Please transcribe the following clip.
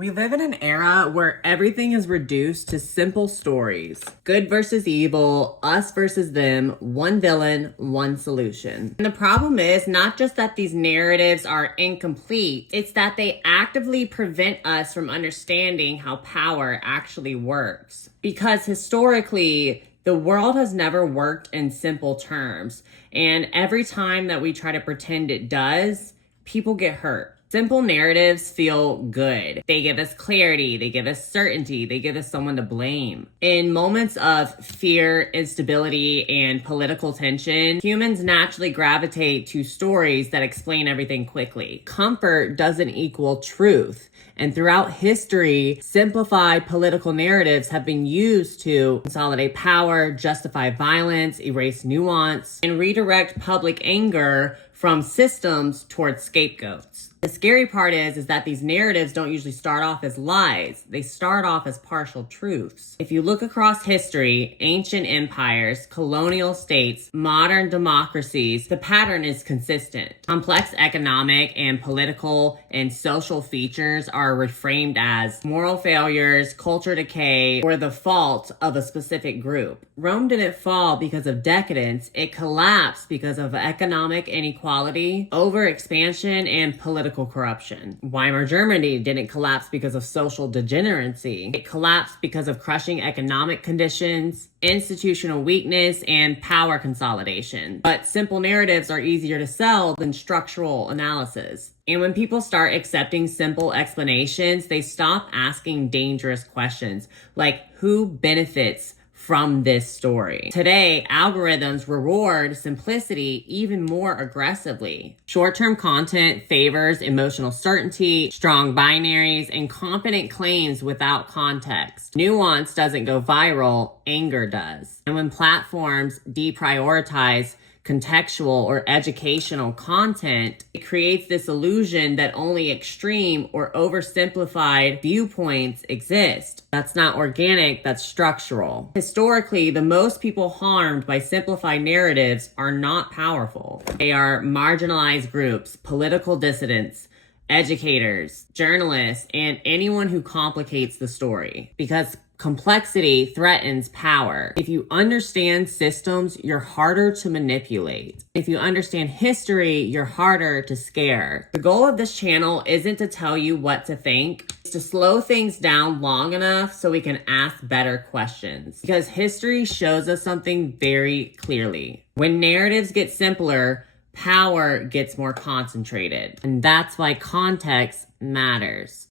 We live in an era where everything is reduced to simple stories. Good versus evil, us versus them, one villain, one solution. And the problem is not just that these narratives are incomplete, it's that they actively prevent us from understanding how power actually works. Because historically, the world has never worked in simple terms. And every time that we try to pretend it does, people get hurt. Simple narratives feel good. They give us clarity, they give us certainty, they give us someone to blame. In moments of fear, instability, and political tension, humans naturally gravitate to stories that explain everything quickly. Comfort doesn't equal truth. And throughout history, simplified political narratives have been used to consolidate power, justify violence, erase nuance, and redirect public anger from systems towards scapegoats. The scary part is that these narratives don't usually start off as lies. They start off as partial truths. If you look across history, ancient empires, colonial states, modern democracies, the pattern is consistent. Complex economic and political and social features are reframed as moral failures, culture decay, or the fault of a specific group. Rome didn't fall because of decadence. It collapsed because of economic inequality, overexpansion, and political corruption. Weimar Germany didn't collapse because of social degeneracy. It collapsed because of crushing economic conditions, institutional weakness, and power consolidation. But simple narratives are easier to sell than structural analysis. And when people start accepting simple explanations, they stop asking dangerous questions like who benefits from this story. Today, algorithms reward simplicity even more aggressively. Short-term content favors emotional certainty, strong binaries, and confident claims without context. Nuance doesn't go viral, anger does. And when platforms deprioritize contextual or educational content, it creates this illusion that only extreme or oversimplified viewpoints exist. That's not organic, that's structural. Historically, the most people harmed by simplified narratives are not powerful. They are marginalized groups, political dissidents, educators, journalists, and anyone who complicates the story. Because complexity threatens power. If you understand systems, you're harder to manipulate. If you understand history, you're harder to scare. The goal of this channel isn't to tell you what to think. It's to slow things down long enough so we can ask better questions. Because history shows us something very clearly. When narratives get simpler, power gets more concentrated. And that's why context matters.